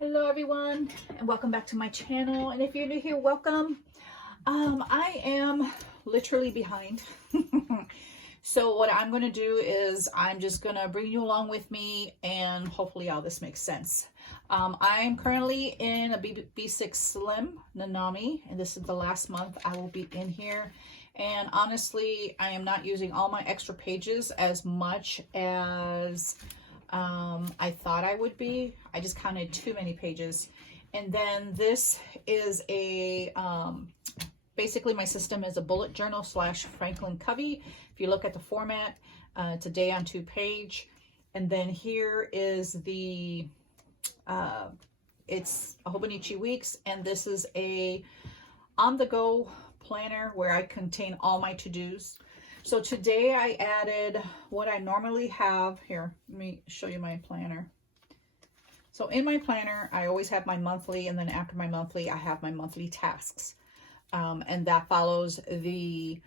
Hello everyone, and welcome back to my channel. And if you're new here, welcome. I am literally behind. So what I'm going to do is I'm just going to bring you along with me, and hopefully all this makes sense. I'm currently in a B6 Slim Nanami, and this is the last month I will be in here. And honestly, I am not using all my extra pages as much as I thought I would be. I just counted too many pages. And then this is a, basically my system is a bullet journal / Franklin Covey. If you look at the format, it's a day on 2 page. And then here is the, it's a Hobonichi weeks. And this is a on the go planner where I contain all my to-dos. So today I added what I normally have. Here, let me show you my planner. So in my planner, I always have my monthly, and then after my monthly, I have my monthly tasks. And that follows the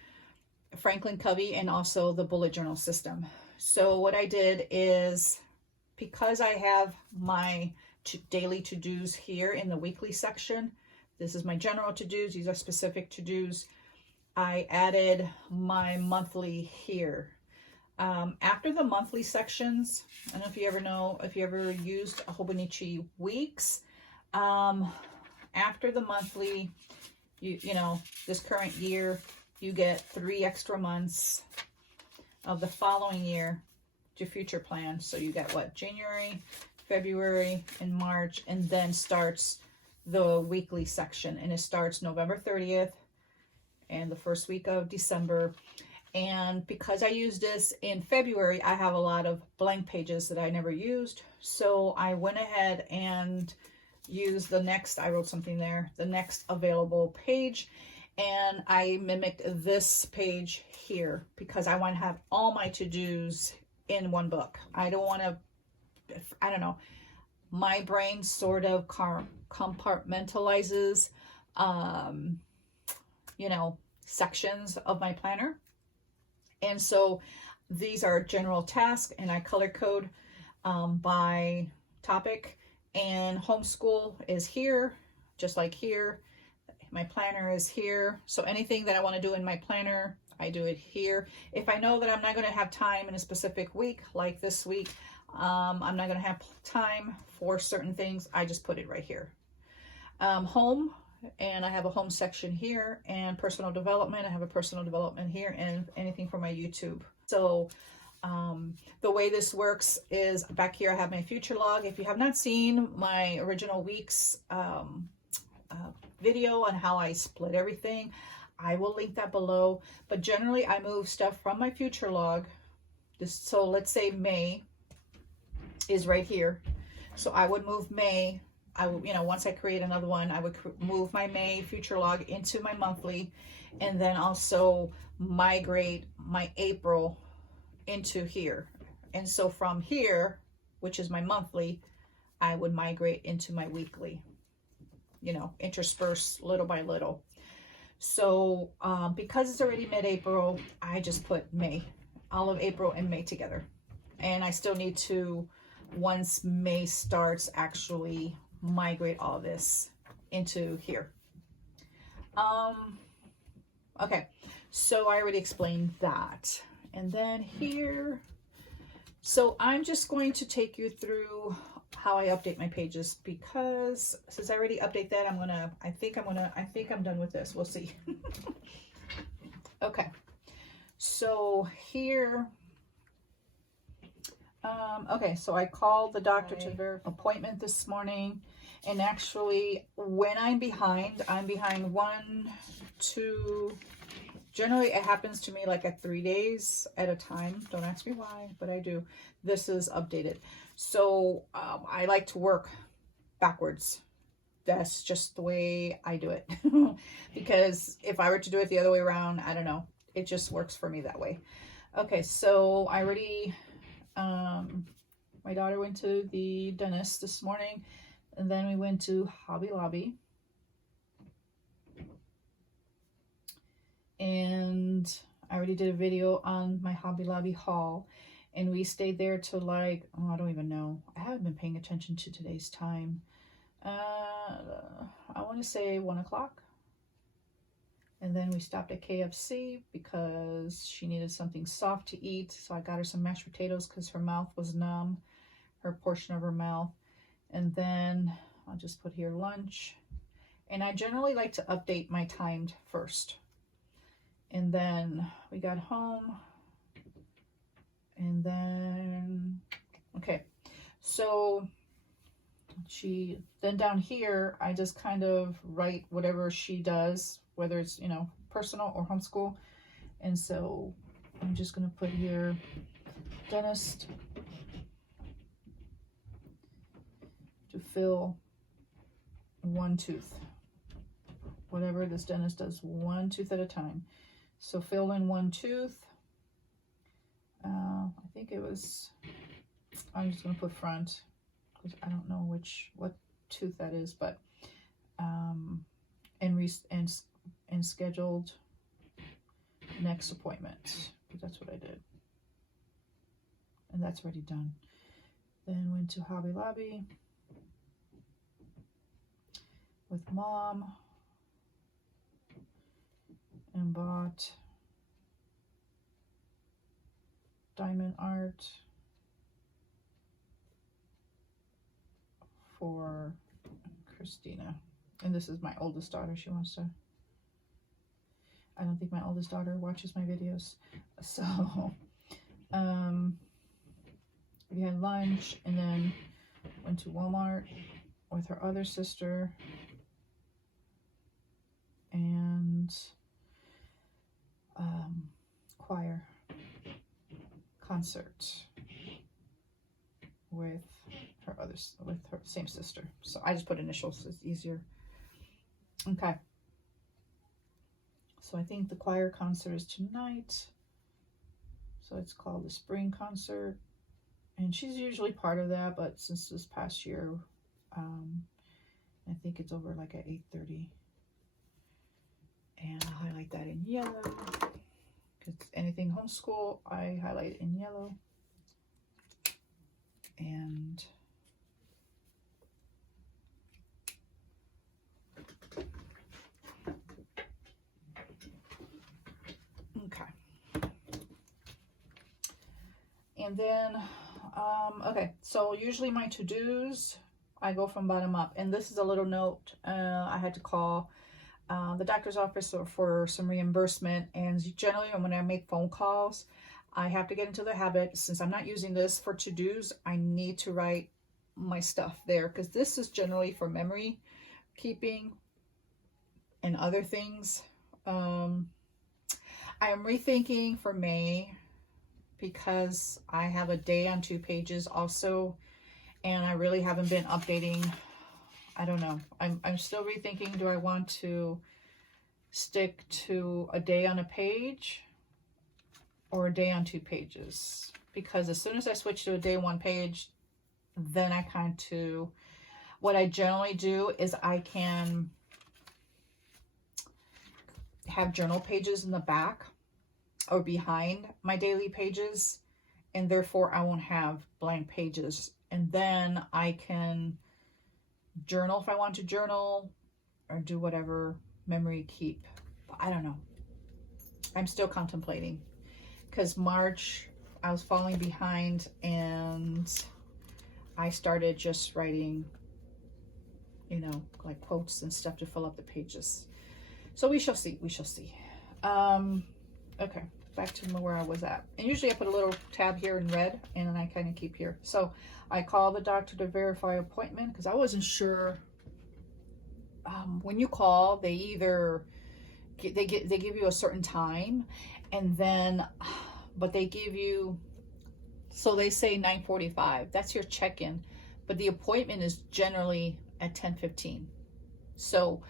Franklin Covey and also the bullet journal system. So what I did is, because I have my daily to-dos here in the weekly section, this is my general to-dos, these are specific to-dos. I added my monthly here. After the monthly sections, I don't know if you ever used a Hobonichi weeks. After the monthly, you know, this current year, you get 3 extra months of the following year to future plan. So you get what? January, February, and March, and then starts the weekly section, and it starts November 30th. And the first week of December. And because I used this in February, I have a lot of blank pages that I never used. So I went ahead and used the next, I wrote something there, the next available page. And I mimicked this page here because I want to have all my to-dos in one book. I don't want to, I don't know, my brain sort of compartmentalizes you know, sections of my planner. And so these are general tasks, and I color code by topic. And homeschool is here, just like here. My planner is here. So anything that I want to do in my planner, I do it here. If I know that I'm not going to have time in a specific week, like this week, I'm not going to have time for certain things, I just put it right here. Home. And I have a home section here, and personal development. I have a personal development here, and anything for my YouTube. So the way this works is back here I have my future log. If you have not seen my original week's video on how I split everything, I will link that below. But generally I move stuff from my future log. So let's say May is right here. So I would move May. You know, once I create another one, I would move my May future log into my monthly, and then also migrate my April into here. And so from here, which is my monthly, I would migrate into my weekly, you know, intersperse little by little. So because it's already mid-April, I just put May, all of April and May together. And I still need to, once May starts, actually migrate all this into here. Okay, so I already explained that. And then here, so I'm just going to take you through how I update my pages, because since I already update that, I think I'm done with this. We'll see. Okay, so here, okay, so I called the doctor to their appointment this morning, and actually when I'm behind 1, 2, generally it happens to me like at 3 days at a time. Don't ask me why, but I do. This is updated. So I like to work backwards. That's just the way I do it. Because if I were to do it the other way around, I don't know. It just works for me that way. Okay, so I already, my daughter went to the dentist this morning, and then we went to Hobby Lobby. And I already did a video on my Hobby Lobby haul, and we stayed there till like, oh, I don't even know. I haven't been paying attention to today's time. I want to say 1 o'clock. And then we stopped at KFC because she needed something soft to eat. So I got her some mashed potatoes because her mouth was numb, her portion of her mouth. And then I'll just put here lunch. And I generally like to update my timed first. And then we got home. And then, okay. So then down here, I just kind of write whatever she does, whether it's, you know, personal or homeschool. And so I'm just going to put here dentist to fill 1 tooth. Whatever this dentist does, 1 tooth at a time. So fill in 1 tooth. I think it was, I'm just going to put front because I don't know what tooth that is, but and scheduled next appointment, because that's what I did, and that's already done. Then went to Hobby Lobby with Mom and bought diamond art for Christina. And this is my oldest daughter. She wants to, I don't think my oldest daughter watches my videos. So we had lunch and then went to Walmart with her other sister and choir concert with her same sister. So I just put initials, so it's easier. Okay. So I think the choir concert is tonight. So it's called the spring concert. And she's usually part of that, but since this past year, I think it's over like at 8:30. And I'll highlight that in yellow. Because anything homeschool, I highlight in yellow. And okay. And then, okay, so usually my to-dos, I go from bottom up. And this is a little note. I had to call the doctor's office for some reimbursement. And generally when I make phone calls, I have to get into the habit, since I'm not using this for to-dos, I need to write my stuff there, because this is generally for memory keeping and other things. I am rethinking for May because I have a day on 2 pages also, and I really haven't been updating. I don't know. I'm still rethinking. Do I want to stick to a day on a page or a day on 2 pages? Because as soon as I switch to a day 1 page, then I kind of, what I generally do is I can have journal pages in the back or behind my daily pages, and therefore I won't have blank pages. And then I can journal if I want to journal or do whatever memory keep. But I don't know. I'm still contemplating, because March I was falling behind and I started just writing, you know, like quotes and stuff to fill up the pages. So we shall see. We shall see. Okay, back to where I was at. And usually I put a little tab here in red, and then I kind of keep here. So I call the doctor to verify appointment, because I wasn't sure. When you call, they either they give you a certain time, and then but they give you, so they say 9:45. That's your check-in, but the appointment is generally at 10:15. So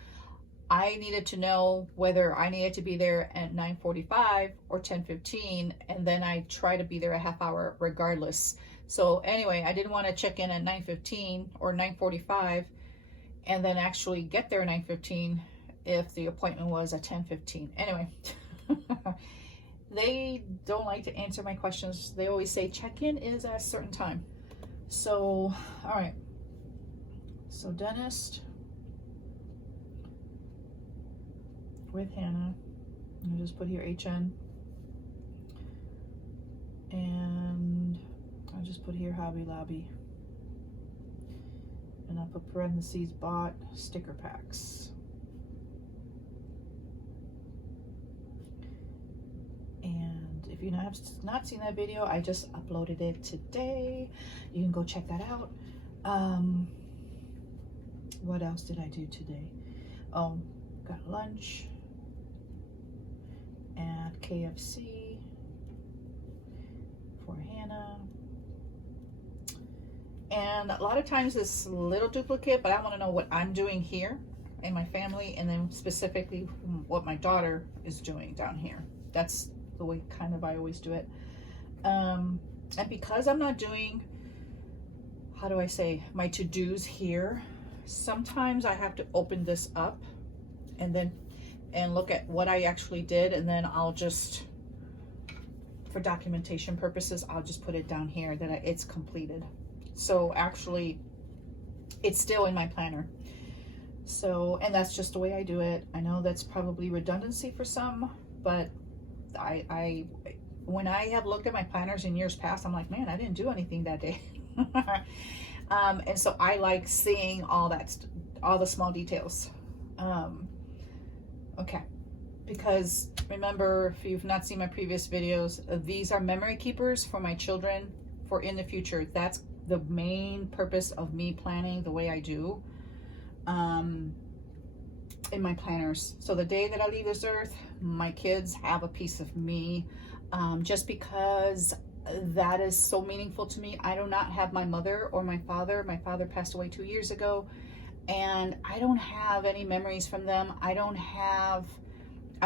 I needed to know whether I needed to be there at 9:45 or 10:15, and then I try to be there a half hour regardless. So anyway, I didn't want to check in at 9:15 or 9:45 and then actually get there at 9:15 if the appointment was at 10:15. Anyway, they don't like to answer my questions. They always say check-in is at a certain time. So, all right. So dentist with Hannah. I'll just put here HN. And I'll just put here Hobby Lobby. And I'll put parentheses bought sticker packs. And if you have not seen that video, I just uploaded it today. You can go check that out. What else did I do today? Oh, got lunch at KFC for Hannah. And a lot of times this little duplicate, but I want to know what I'm doing here in my family, and then specifically what my daughter is doing down here. That's the way kind of I always do it. And because I'm not doing, how do I say, my to-dos here, sometimes I have to open this up and look at what I actually did, and then I'll just, for documentation purposes, I'll just put it down here that it's completed. So actually it's still in my planner. So, and that's just the way I do it. I know that's probably redundancy for some, but when I have looked at my planners in years past, I'm like, man, I didn't do anything that day. And so I like seeing all that, all the small details. Okay, because remember, if you've not seen my previous videos, these are memory keepers for my children for in the future. That's the main purpose of me planning the way I do in my planners. So the day that I leave this earth, my kids have a piece of me, just because that is so meaningful to me. I do not have my mother or my father. My father passed away 2 years ago, and I don't have any memories from them. I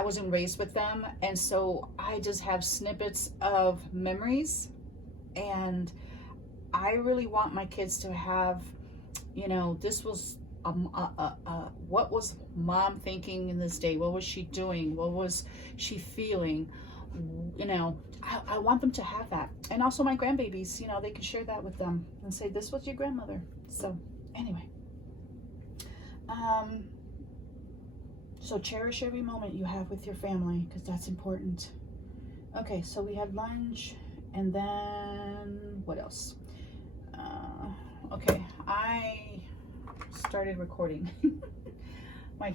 wasn't raised with them, and so I just have snippets of memories, and I really want my kids to have, you know, this was what was mom thinking in this day? What was she doing? What was she feeling? You know, I want them to have that. And also my grandbabies, you know, they can share that with them and say, this was your grandmother. So anyway, so cherish every moment you have with your family, because that's important. Okay, so we had lunch, and then what else? Okay, I started recording. my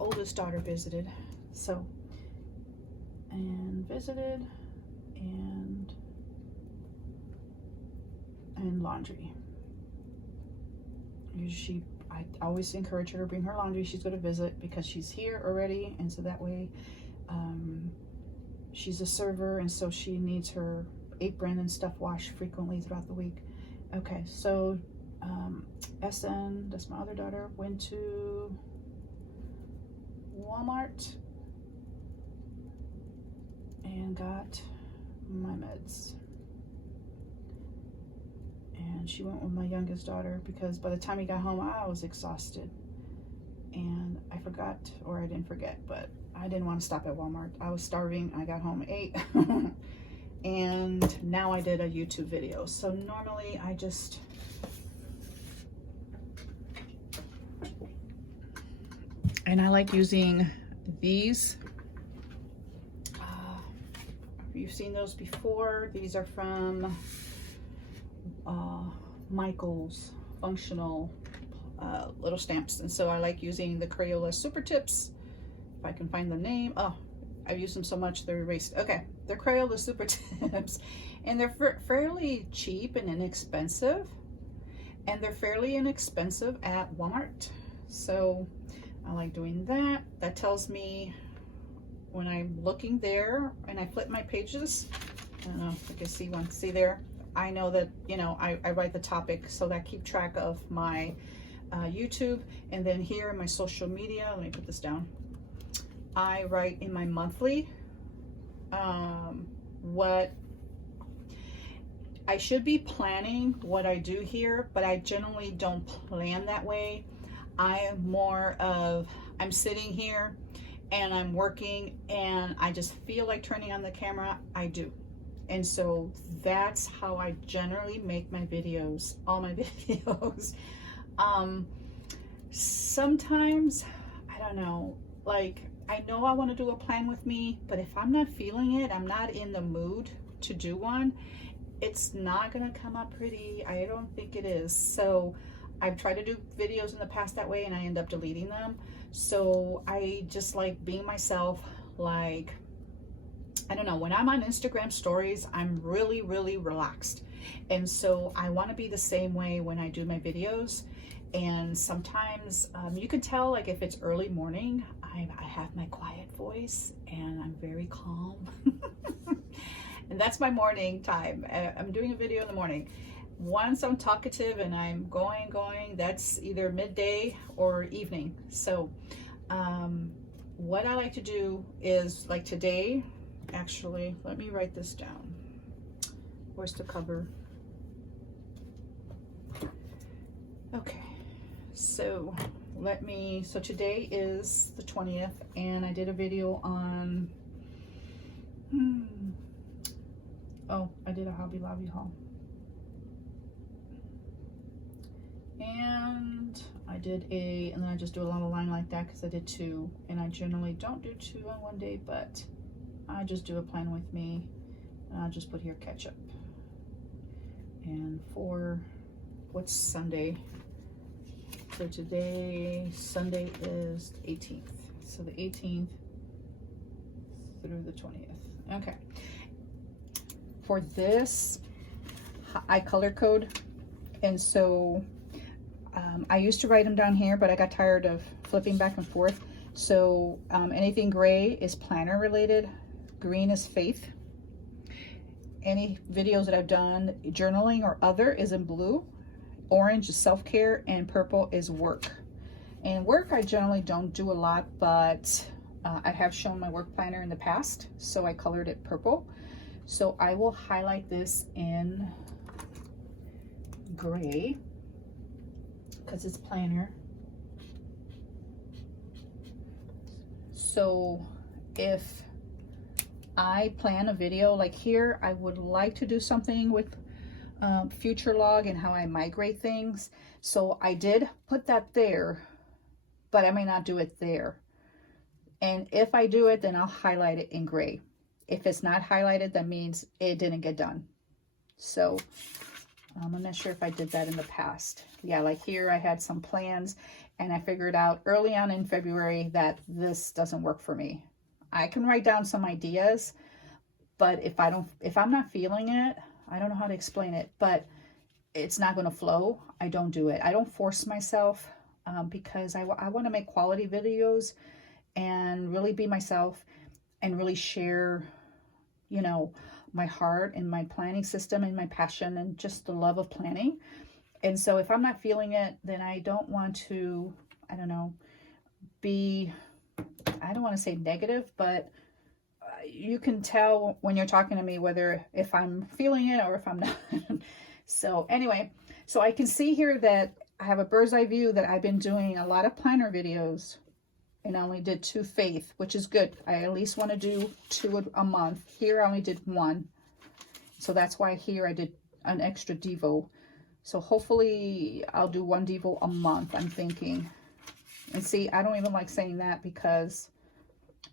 oldest daughter visited, so, and visited, and laundry. I always encourage her to bring her laundry. She's going to visit because she's here already, and so that way she's a server, and so she needs her apron and stuff washed frequently throughout the week. Okay, so SN, that's my other daughter, went to Walmart and got my meds. And she went with my youngest daughter because by the time he got home, I was exhausted. And I forgot, or I didn't forget, but I didn't want to stop at Walmart. I was starving. I got home at 8. And now I did a YouTube video. So normally I just, and I like using these. You've seen those before. These are from Michael's functional little stamps, and so I like using the Crayola Super Tips, if I can find the name. Oh, I've used them so much they're erased. Okay, they're Crayola Super Tips, and they're fairly cheap and inexpensive, and they're fairly inexpensive at Walmart. So I like doing that. That tells me when I'm looking there and I flip my pages, I don't know if you can see one, see there, I know that, you know, I write the topic, so that I keep track of my YouTube. And then here in my social media, let me put this down, I write in my monthly what I should be planning what I do here, but I generally don't plan that way. I am more of, I'm sitting here and I'm working and I just feel like turning on the camera, I do. And so that's how I generally make my videos, all my videos. Sometimes, I don't know, like, I know I want to do a plan with me, but if I'm not feeling it, I'm not in the mood to do one, it's not gonna come out pretty. I don't think it is. So I've tried to do videos in the past that way and I end up deleting them. So I just like being myself. Like, I don't know, when I'm on Instagram stories, I'm really, really relaxed. And so I want to be the same way when I do my videos. And sometimes you can tell, like, if it's early morning, I have my quiet voice and I'm very calm. And that's my morning time. I'm doing a video in the morning. Once I'm talkative and I'm going, that's either midday or evening. So what I like to do is, like today, actually, let me write this down. Where's the cover? Okay, so so today is the 20th, and I did a video on, oh, I did a Hobby Lobby haul. And I did and then I just do a lot of line like that because I did 2, and I generally don't do 2 on one day, but I just do a plan with me. And I'll just put here ketchup. And for what's Sunday? So today, Sunday is the 18th. So the 18th through the 20th. Okay. For this, I color code. And so I used to write them down here, but I got tired of flipping back and forth. So anything gray is planner related. Green is faith. Any videos that I've done, journaling or other, is in blue. Orange is self-care, and purple is work. And work, I generally don't do a lot, but I have shown my work planner in the past, so I colored it purple. So I will highlight this in gray because it's planner. So if I plan a video like here, I would like to do something with future log and how I migrate things. So I did put that there, but I may not do it there. And if I do it, then I'll highlight it in gray. If it's not highlighted, that means it didn't get done. So I'm not sure if I did that in the past. Yeah, like here I had some plans and I figured out early on in February that this doesn't work for me. I can write down some ideas, but if I'm not feeling it, I don't know how to explain it, but it's not going to flow. I don't do it. I don't force myself because I want to make quality videos and really be myself and really share, you know, my heart and my planning system and my passion and just the love of planning. And so if I'm not feeling it, then I don't want to, I don't know, I don't want to say negative, but you can tell when you're talking to me whether if I'm feeling it or if I'm not. So anyway, so I can see here that I have a bird's eye view that I've been doing a lot of planner videos, and I only did 2 faith, which is good. I at least want to do 2 a month. Here I only did 1. So that's why here I did an extra Devo. So hopefully I'll do 1 Devo a month, I'm thinking. And see, I don't even like saying that because,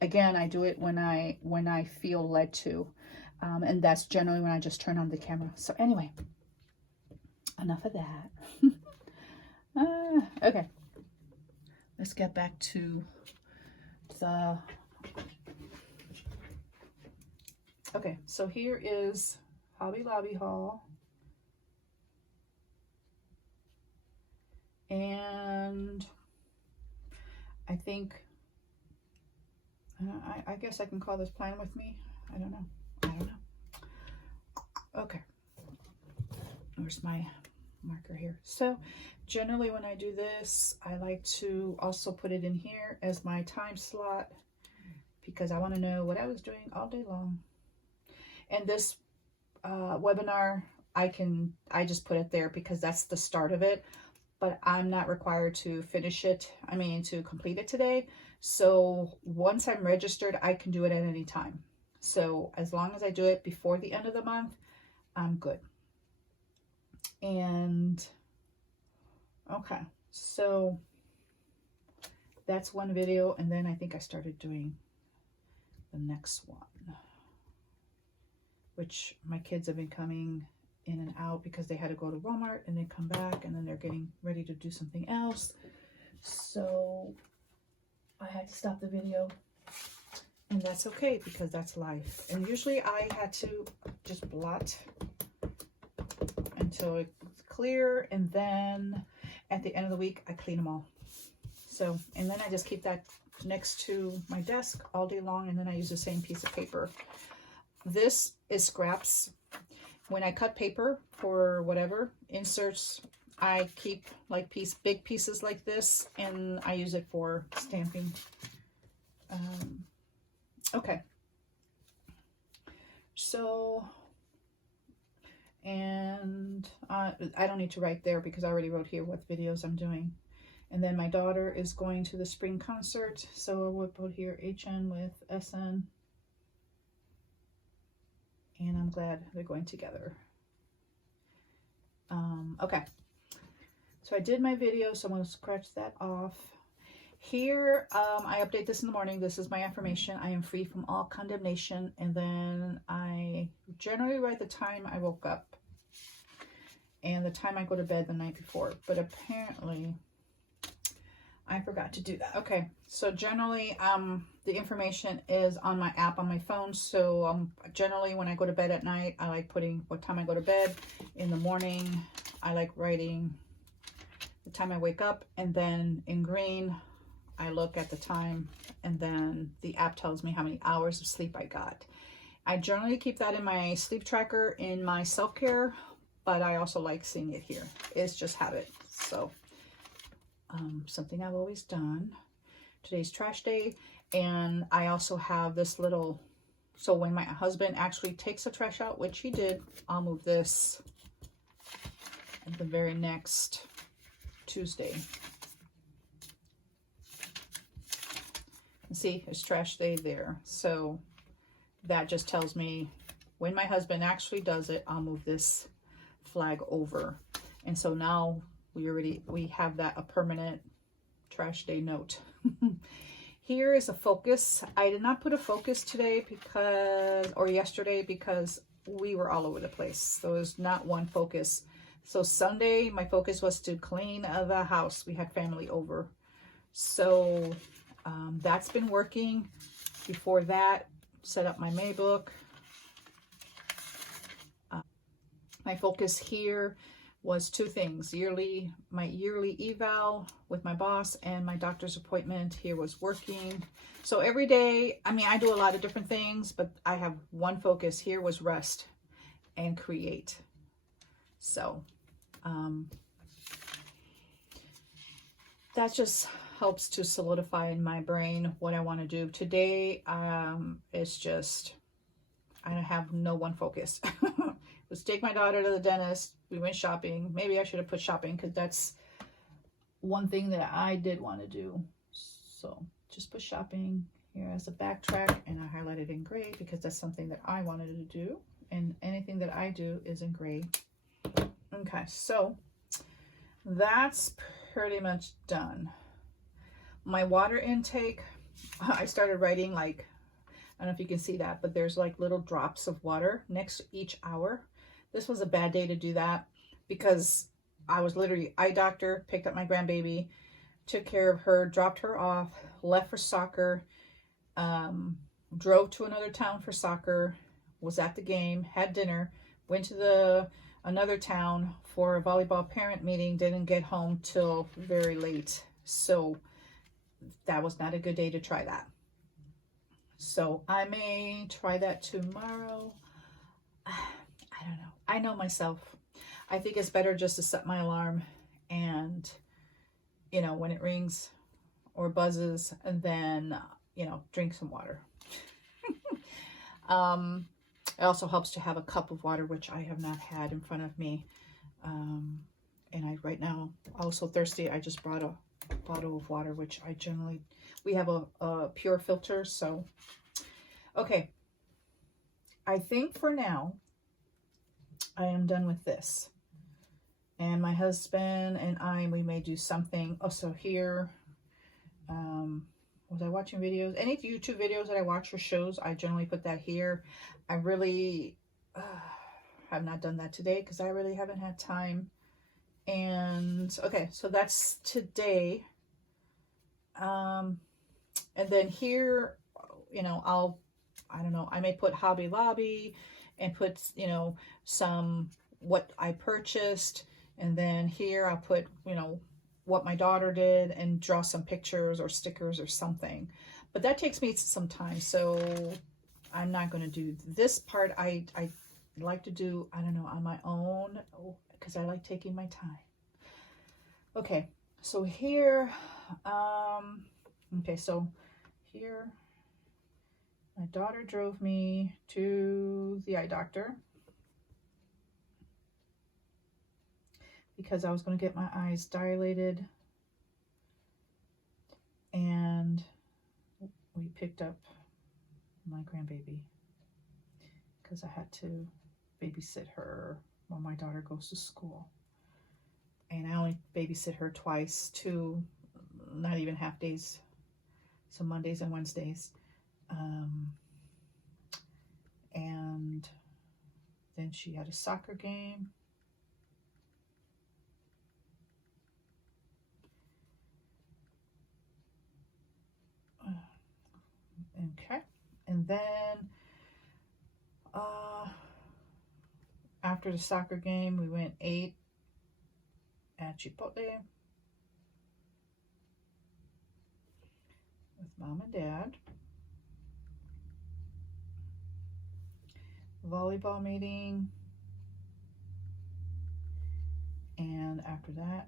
again, I do it when I feel led to. And that's generally when I just turn on the camera. So anyway, enough of that. Okay. Let's get back to the... Okay, so here is Hobby Lobby haul. And I think, I guess I can call this plan with me. I don't know. Okay. Where's my marker here? So generally when I do this, I like to also put it in here as my time slot because I want to know what I was doing all day long. And this webinar, I just put it there because that's the start of it. But I'm not required to finish it, to complete it today. So once I'm registered, I can do it at any time. So as long as I do it before the end of the month, I'm good. And okay, So that's one video, and then I think I started doing the next one, which my kids have been coming in and out because they had to go to Walmart and then come back, and then they're getting ready to do something else. So I had to stop the video, and that's okay because that's life. And usually I had to just blot until it's clear, and then at the end of the week I clean them all. So, and then I just keep that next to my desk all day long, and then I use the same piece of paper. This is scraps. When I cut paper for whatever inserts, I keep like big pieces like this, and I use it for stamping. Okay. So, and I don't need to write there because I already wrote here what videos I'm doing. And then my daughter is going to the spring concert, so we'll put here HN with SN. And I'm glad they're going together. Okay, so I did my video, so I'm going to scratch that off. Here, I update this in the morning. This is my affirmation. I am free from all condemnation. And then I generally write the time I woke up and the time I go to bed the night before. But apparently I forgot to do that. Okay, so generally the information is on my app on my phone. So generally when I go to bed at night, I like putting what time I go to bed. In the morning, I like writing the time I wake up, and then in green, I look at the time, and then the app tells me how many hours of sleep I got. I generally keep that in my sleep tracker in my self-care, but I also like seeing it here. It's just habit. So something I've always done. Today's trash day, and I also have this little, so when my husband actually takes the trash out, which he did, I'll move this at the very next Tuesday. And see, there's trash day there. So that just tells me when my husband actually does it, I'll move this flag over. And so now we have that a permanent trash day note. Here is a focus. I did not put a focus today or yesterday because we were all over the place. There was not one focus. So Sunday, my focus was to clean the house. We had family over. So that's been working. Before that, set up my Maybook. My focus here was two things: my yearly eval with my boss, and my doctor's appointment here was working. So every day, I mean, I do a lot of different things, but I have one focus. Here was rest and create. So that just helps to solidify in my brain what I want to do. Today, it's just, I have no one focus. Let's take my daughter to the dentist. We went shopping. Maybe I should have put shopping because that's one thing that I did want to do. So just put shopping here as a backtrack, and I highlighted in gray because that's something that I wanted to do. And anything that I do is in gray. Okay, so that's pretty much done. My water intake, I started writing like, I don't know if you can see that, but there's like little drops of water next to each hour. This was a bad day to do that because I was literally eye doctor, picked up my grandbaby, took care of her, dropped her off, left for soccer, drove to another town for soccer, was at the game, had dinner, went to another town for a volleyball parent meeting, didn't get home till very late. So that was not a good day to try that. So I may try that tomorrow. I don't know. I know myself. I think it's better just to set my alarm and, you know, when it rings or buzzes, and then, you know, drink some water. It also helps to have a cup of water, which I have not had in front of me. And right now, also thirsty. I just brought a bottle of water, which I generally, we have a pure filter. So, okay. I think for now, I am done with this. And my husband and we may do something. Also here, was I watching videos? Any YouTube videos that I watch or shows, I generally put that here. I really have not done that today because I really haven't had time. And okay, so that's today. And then here, you know, I don't know, I may put Hobby Lobby and put, you know, some what I purchased. And then here I'll put, you know, what my daughter did and draw some pictures or stickers or something. But that takes me some time, so I'm not going to do this part. I like to do, I don't know, on my own because I like taking my time. Okay, so here, okay, so here, my daughter drove me to the eye doctor because I was going to get my eyes dilated, and we picked up my grandbaby because I had to babysit her when my daughter goes to school. And I only babysit her twice, two, not even half days, so Mondays and Wednesdays. And then she had a soccer game. Okay, and then after the soccer game, we went ate at Chipotle with Mom and Dad. Volleyball meeting. And after that,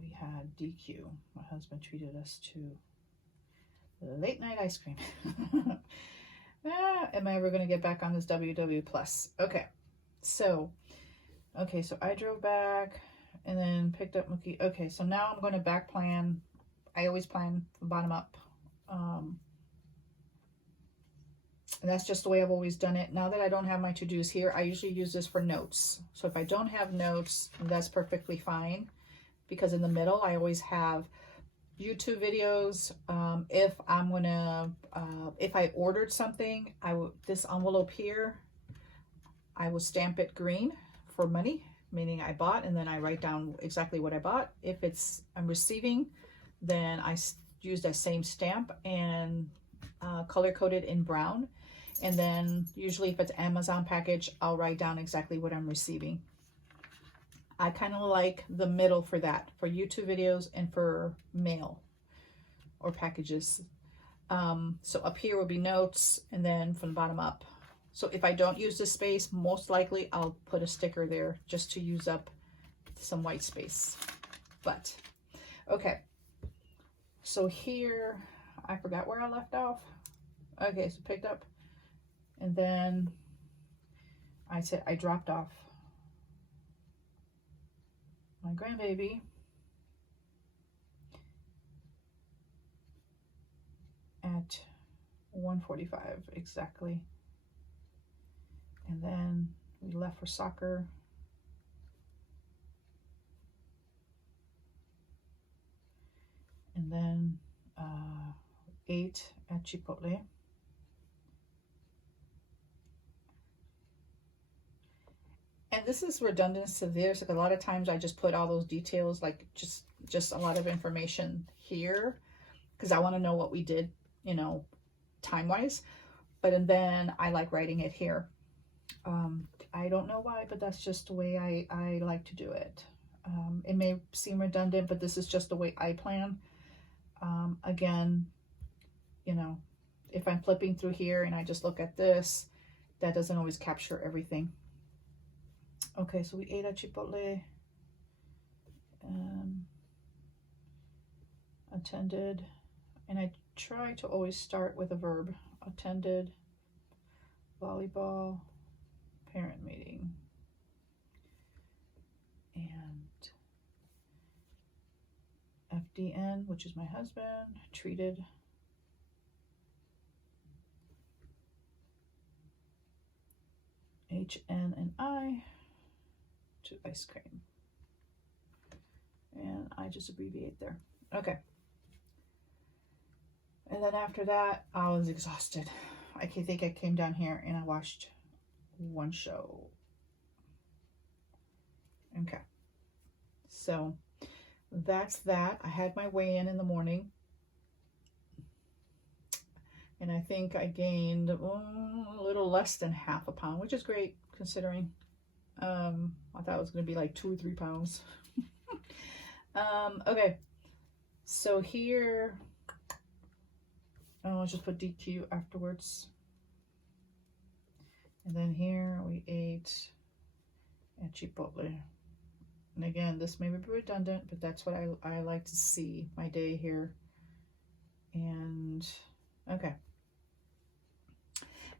we had DQ. My husband treated us to late night ice cream. Am I ever going to get back on this WW Plus? Okay, so I drove back and then picked up Mookie. Okay, so now I'm going to back plan. I always plan from bottom up. And that's just the way I've always done it. Now that I don't have my to-dos here, I usually use this for notes. So if I don't have notes, that's perfectly fine, because in the middle I always have YouTube videos. If I'm gonna, if I ordered something, this envelope here, I will stamp it green for money, meaning I bought, and then I write down exactly what I bought. If I'm receiving, then I use that same stamp and color coded in brown. And then usually if it's Amazon package, I'll write down exactly what I'm receiving. I kind of like the middle for that, for YouTube videos and for mail or packages. So up here will be notes, and then from the bottom up. So if I don't use this space, most likely I'll put a sticker there just to use up some white space. But okay, so here, I forgot where I left off. Okay, so picked up, and then I said I dropped off my grandbaby at 1:45 exactly. And then we left for soccer. And then ate at Chipotle. And this is redundant to this. Like a lot of times I just put all those details, like just a lot of information here, because I want to know what we did, you know, time-wise. But then I like writing it here. I don't know why, but that's just the way I like to do it. It may seem redundant, but this is just the way I plan. Again, you know, if I'm flipping through here and I just look at this, that doesn't always capture everything. Okay, so we ate at Chipotle, attended, and I try to always start with a verb. Attended volleyball parent meeting, and FDN, which is my husband, treated HN and I to ice cream. and I just abbreviate there. Okay. And then after that, I was exhausted. I think I came down here and I watched one show. Okay. So that's that. I had my weigh-in the morning. And I think I gained a little less than half a pound, which is great considering I thought it was going to be like 2 or 3 pounds. Okay. So here, I'll just put DQ afterwards. And then here we ate at Chipotle. And again, this may be redundant, but that's what I like to see my day here. And okay.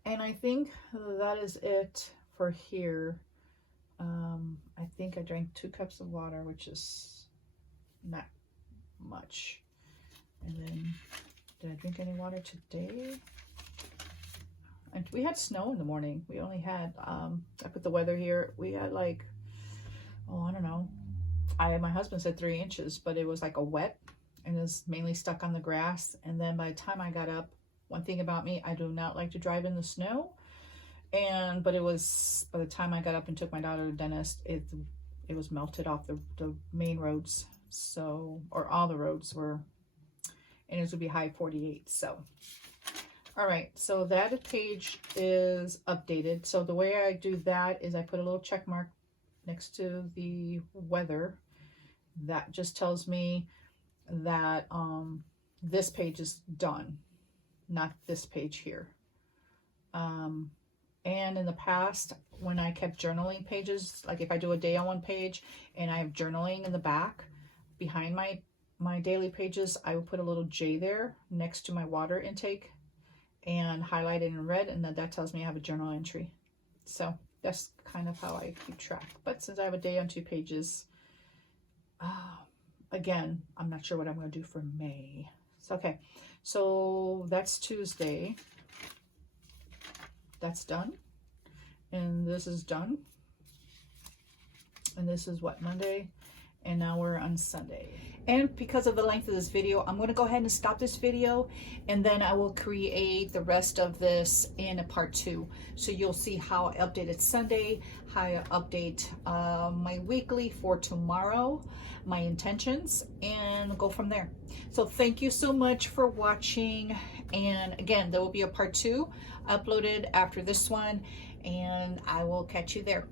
And I think that is it for here. I think I drank 2 cups of water, which is not much. And then, did I drink any water today? And we had snow in the morning. We only had, I put the weather here. We had like, oh, I don't know. My husband said 3 inches, but it was like a wet and it was mainly stuck on the grass. And then by the time I got up, one thing about me, I do not like to drive in the snow. But it was, by the time I got up and took my daughter to the dentist, it was melted off the main roads. So, or all the roads were, and it would be high 48. So, all right. So that page is updated. So the way I do that is I put a little check mark next to the weather. That just tells me that this page is done, not this page here. And in the past, when I kept journaling pages, like if I do a day on one page and I have journaling in the back behind my daily pages, I will put a little J there next to my water intake and highlight it in red, and then that tells me I have a journal entry. So that's kind of how I keep track. But since I have a day on 2 pages, again, I'm not sure what I'm going to do for May. So, okay, so that's Tuesday. That's done. And this is done. And this is what, Monday? And now we're on Sunday. And because of the length of this video, I'm going to go ahead and stop this video, and then I will create the rest of this in a part 2. So you'll see how I updated Sunday, how I update my weekly for tomorrow, my intentions, and go from there. So thank you so much for watching. And again, there will be a part 2 uploaded after this one, and I will catch you there.